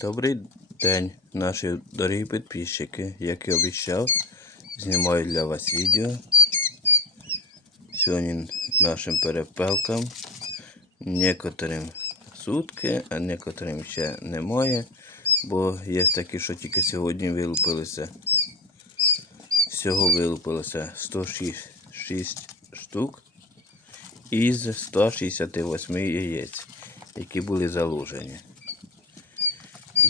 Добрий день, наші дорогі підписчики. Як і обіцяв, знімаю для вас відео. Сьогодні нашим перепелкам. Некоторим сутки, а некоторим ще немає. Бо є такі, що тільки сьогодні вилупилися. Всього вилупилося 106 штук із 168 яєць, які були заложені.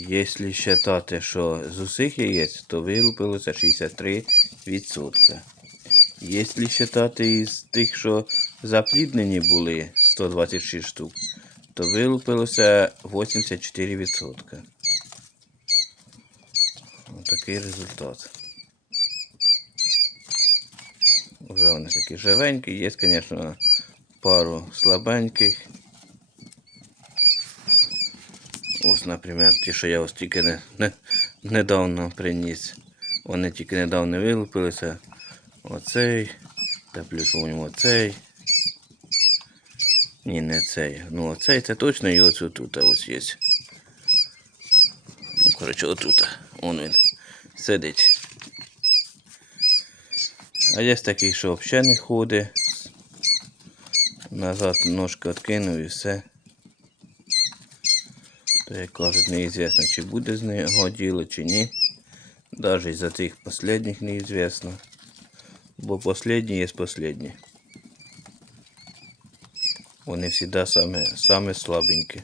Якщо вважати, що з усіх яєць, то вилупилося 63%. Якщо вважати із тих, що запліднені були 126 штук, то вилупилося 84%. Отакий результат. Уже вони такі живенькі, є, звісно, пару слабеньких. Ось, наприклад, ті, що я ось тільки не, не, недавно приніс. Вони тільки недавно вилупилися. Оцей. Та плюс по-моєму оцей. Ні, не цей. Ну оцей це точно і ось тут ось є. Ну, коротше, отут. Он він сидить. А є такий, що взагалі не ходить. Назад ножки відкинув і все. То як кажуть, неізвісно, чи буде з нього діло, чи ні. Навіть із-за тих останніх неізвісно. Бо останні є останні. Вони завжди саме, саме слабенькі.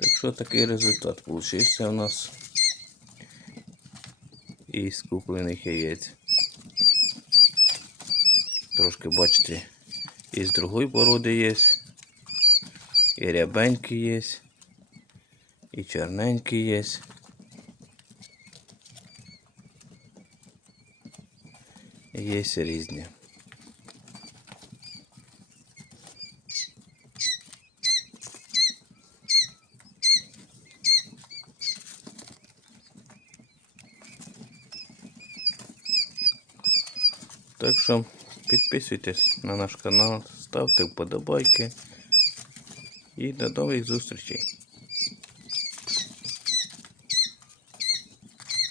Так що такий результат получився у нас із куплених яєць. Трошки бачите, і з другої породи є. І рябенькі є. І чорненькі є. Є різні. Так що підписуйтесь на наш канал, ставте вподобайки і до нових зустрічей.